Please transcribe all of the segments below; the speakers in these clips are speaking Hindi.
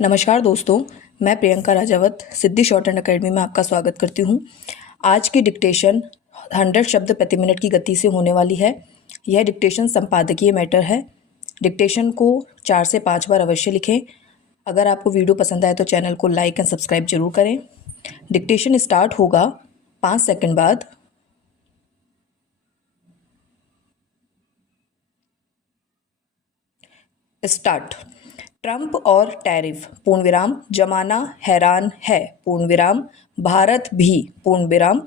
नमस्कार दोस्तों, मैं प्रियंका राजावत सिद्धि शॉर्ट एंड अकेडमी में आपका स्वागत करती हूँ। आज की डिक्टेशन 100 शब्द प्रति मिनट की गति से होने वाली है। यह डिक्टेशन संपादकीय मैटर है। डिक्टेशन को 4 से 5 बार अवश्य लिखें। अगर आपको वीडियो पसंद आए तो चैनल को लाइक एंड सब्सक्राइब जरूर करें। डिक्टेशन स्टार्ट होगा 5 सेकंड बाद। स्टार्ट। ट्रंप और टैरिफ पूर्ण विराम, जमाना हैरान है पूर्ण विराम, भारत भी पूर्ण विराम।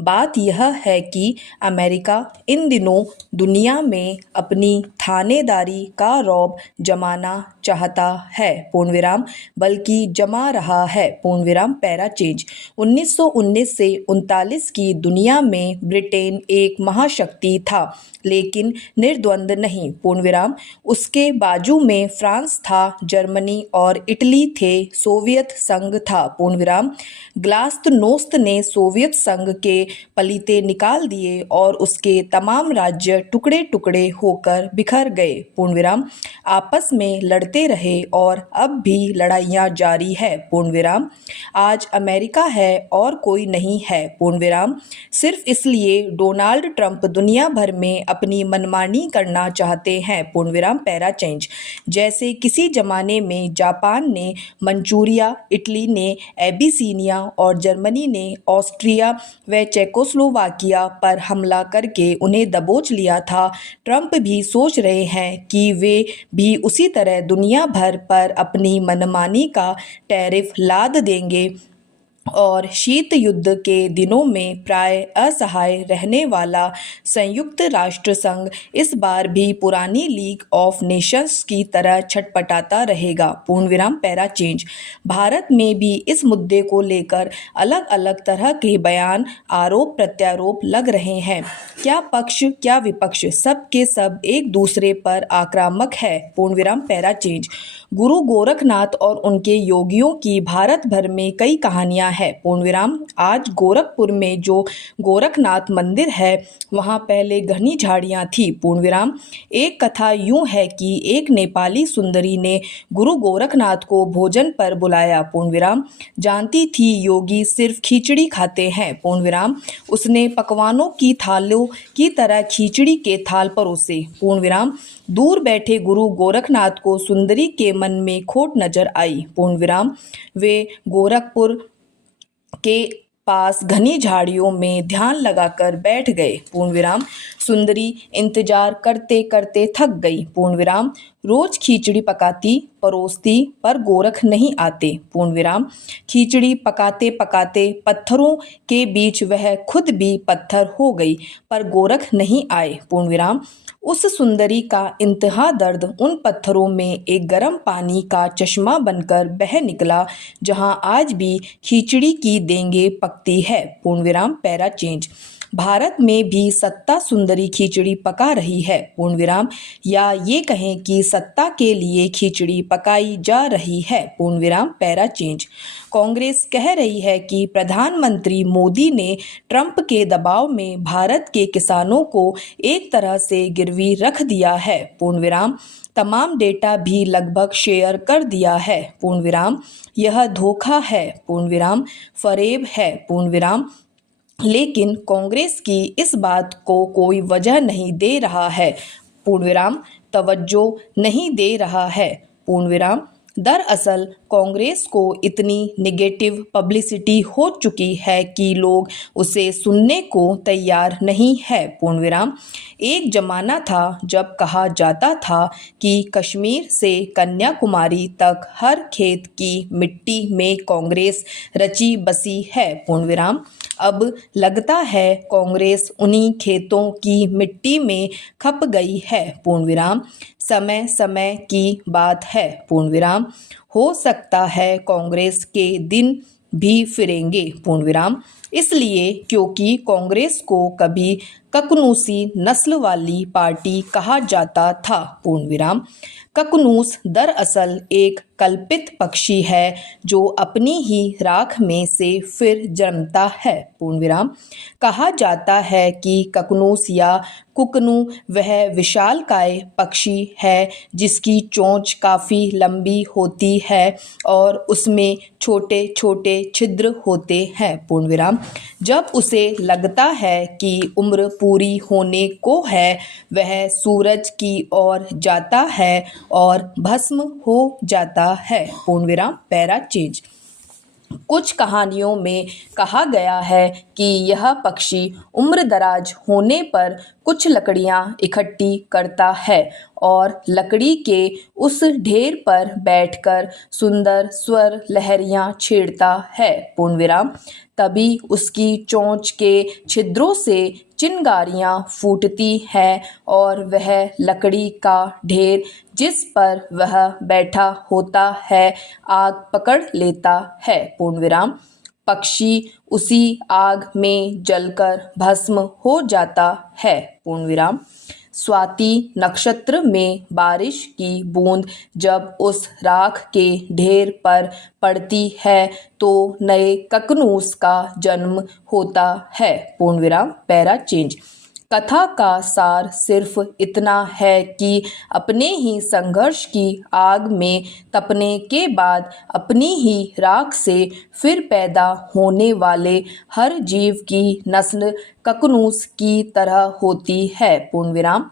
बात यह है कि अमेरिका इन दिनों दुनिया में अपनी थानेदारी का रौब जमाना चाहता है पूर्ण विराम, बल्कि जमा रहा है पूर्ण विराम। Para change. 1919 से 39 की दुनिया में ब्रिटेन एक महाशक्ति था, लेकिन निर्द्वंद नहीं पूर्ण विराम। उसके बाजू में फ्रांस था, जर्मनी और इटली थे, सोवियत संघ था पूर्ण विराम। ग्लास्तनोस्त ने सोवियत संघ के पलीते निकाल दिए और उसके तमाम राज्य टुकड़े टुकड़े होकर बिखर गए पूर्ण विराम। आपस में लड़ते रहे और अब भी लड़ाइयाँ जारी है पूर्ण विराम। आज अमेरिका है और कोई नहीं है पूर्ण विराम। सिर्फ इसलिए डोनाल्ड ट्रंप दुनिया भर में अपनी मनमानी करना चाहते हैं पूर्ण विराम। Para change. जैसे किसी जमाने में जापान ने मंचूरिया, इटली ने एबिसीनिया और जर्मनी ने ऑस्ट्रिया व चेकोस्लोवाकिया पर हमला करके उन्हें दबोच लिया था, ट्रंप भी सोच रहे हैं कि वे भी उसी तरह दुनिया भर पर अपनी मनमानी का टैरिफ लाद देंगे और शीत युद्ध के दिनों में प्राय असहाय रहने वाला संयुक्त राष्ट्र संघ इस बार भी पुरानी लीग ऑफ नेशंस की तरह छटपटाता रहेगा पूर्ण विराम। Para change. भारत में भी इस मुद्दे को लेकर अलग अलग तरह के बयान, आरोप प्रत्यारोप लग रहे हैं। क्या पक्ष क्या विपक्ष, सब के सब एक दूसरे पर आक्रामक है पूर्ण विराम। Para change. गुरु गोरखनाथ और उनके योगियों की भारत भर में कई कहानियां है पूर्ण विराम। आज गोरखपुर में जो गोरखनाथ मंदिर है वहां पहले घनी झाड़ियां थी पूर्ण विराम। एक कथा यूं है कि एक नेपाली सुंदरी ने गुरु गोरखनाथ को भोजन पर बुलाया पूर्ण विराम। जानती थी योगी सिर्फ खिचड़ी खाते हैं पूर्ण विराम। उसने पकवानों की थालों की तरह खिचड़ी के थाल परोसे पूर्ण विराम। दूर बैठे गुरु गोरखनाथ को सुंदरी के मन में खोट नजर आई पूर्ण विराम। वे गोरखपुर के पास घनी झाड़ियों में ध्यान लगाकर बैठ गए पूर्ण विराम। सुंदरी इंतजार करते करते थक गई पूर्ण विराम। रोज खिचड़ी पकाती परोसती पर गोरख नहीं आते पूर्ण विराम। खिचड़ी पकाते पकाते पत्थरों के बीच वह खुद भी पत्थर हो गई, पर गोरख नहीं आए पूर्ण विराम। उस सुंदरी का इंतहा दर्द उन पत्थरों में एक गर्म पानी का चश्मा बनकर बह निकला, जहां आज भी खिचड़ी की देंगे पकती है पूर्ण विराम। Para change. भारत में भी सत्ता सुंदरी खिचड़ी पका रही है पूर्ण विराम, या ये कहें कि सत्ता के लिए खिचड़ी पकाई जा रही है पूर्ण विराम। Para change. कांग्रेस कह रही है कि प्रधानमंत्री मोदी ने ट्रंप के दबाव में भारत के किसानों को एक तरह से गिरवी रख दिया है पूर्ण विराम। तमाम डेटा भी लगभग शेयर कर दिया है पूर्ण विराम। यह धोखा है पूर्ण विराम, फरेब है पूर्ण विराम। लेकिन कांग्रेस की इस बात को कोई वजह नहीं दे रहा है पूर्ण विराम, तवज्जो नहीं दे रहा है पूर्ण विराम। दरअसल कांग्रेस को इतनी निगेटिव पब्लिसिटी हो चुकी है कि लोग उसे सुनने को तैयार नहीं है पूर्ण विराम। एक जमाना था जब कहा जाता था कि कश्मीर से कन्याकुमारी तक हर खेत की मिट्टी में कांग्रेस रची बसी है पूर्ण विराम। अब लगता है कांग्रेस उन्हीं खेतों की मिट्टी में खप गई है पूर्ण विराम। समय समय की बात है पूर्ण विराम। हो सकता है कांग्रेस के दिन भी फिरेंगे पूर्ण विराम। इसलिए क्योंकि कांग्रेस को कभी ककनूसी नस्ल वाली पार्टी कहा जाता था। पूर्ण विराम। ककनूस दरअसल एक कल्पित पक्षी है जो अपनी ही राख में से फिर जन्मता है। पूर्ण विराम। कहा जाता है कि ककनूस या कुकनू वह विशालकाय पक्षी है जिसकी चोंच काफ़ी लंबी होती है और उसमें छोटे छोटे छिद्र होते हैं। पूर्ण विराम। जब उसे लगता है कि उम्र पूरी होने को है वह सूरज की ओर जाता है और भस्म हो जाता है। पूर्ण विराम। Para change. कुछ कहानियों में कहा गया है कि यह पक्षी उम्रदराज होने पर कुछ लकड़ियां इकट्ठी करता है और लकड़ी के उस ढेर पर बैठकर सुंदर स्वर लहरियां छेड़ता है। पूर्ण विराम। तभी उसकी चोंच के छिद्रों से चिंगारियां फूटती हैं और वह लकड़ी का ढेर जिस पर वह बैठा होता है आग पकड़ लेता है। पूर्ण विराम। पक्षी उसी आग में जलकर भस्म हो जाता है। पूर्ण विराम। स्वाति नक्षत्र में बारिश की बूंद जब उस राख के ढेर पर पड़ती है तो नए ककनूस का जन्म होता है। पूर्ण विराम। Para change. कथा का सार सिर्फ इतना है कि अपने ही संघर्ष की आग में तपने के बाद अपनी ही राख से फिर पैदा होने वाले हर जीव की नस्ल ककनूस की तरह होती है। पूर्ण विराम।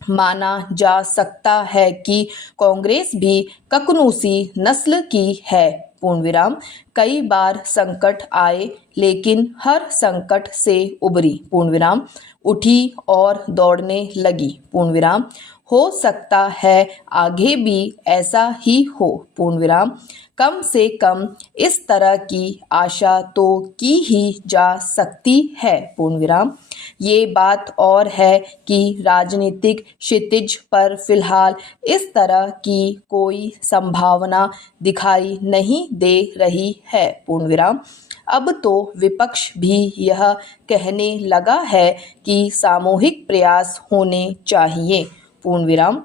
माना जा सकता है कि कांग्रेस भी ककनूसी नस्ल की है। पूर्ण विराम। कई बार संकट आए लेकिन हर संकट से उबरी। पूर्ण विराम। उठी और दौड़ने लगी। पूर्ण विराम। हो सकता है आगे भी ऐसा ही हो। पूर्ण विराम। कम से कम इस तरह की आशा तो की ही जा सकती है। पूर्ण विराम। ये बात और है कि राजनीतिक क्षितिज पर फिलहाल इस तरह की कोई संभावना दिखाई नहीं दे रही है। पूर्ण विराम। अब तो विपक्ष भी यह कहने लगा है कि सामूहिक प्रयास होने चाहिए। पूर्ण विराम।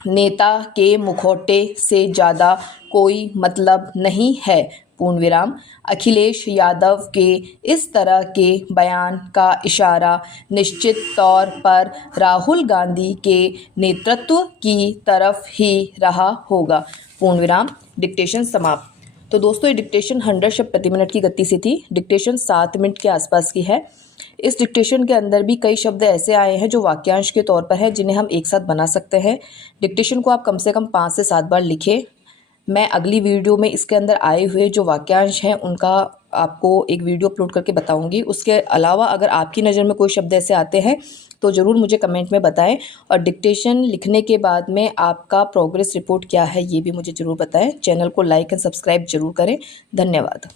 नेता के मुखौटे से ज़्यादा कोई मतलब नहीं है। पूर्ण विराम। अखिलेश यादव के इस तरह के बयान का इशारा निश्चित तौर पर राहुल गांधी के नेतृत्व की तरफ ही रहा होगा। पूर्ण विराम। डिक्टेशन समाप्त। तो दोस्तों ये डिक्टेशन 100 शब्द प्रति मिनट की गति से थी। डिक्टेशन 7 मिनट के आसपास की है। इस डिक्टेशन के अंदर भी कई शब्द ऐसे आए हैं जो वाक्यांश के तौर पर है जिन्हें हम एक साथ बना सकते हैं। डिक्टेशन को आप कम से कम 5 से 7 बार लिखें। मैं अगली वीडियो में इसके अंदर आए हुए जो वाक्यांश हैं उनका आपको एक वीडियो अपलोड करके बताऊंगी। उसके अलावा अगर आपकी नज़र में कोई शब्द ऐसे आते हैं तो ज़रूर मुझे कमेंट में बताएं और डिक्टेशन लिखने के बाद में आपका प्रोग्रेस रिपोर्ट क्या है ये भी मुझे ज़रूर बताएं। चैनल को लाइक एंड सब्सक्राइब जरूर करें। धन्यवाद।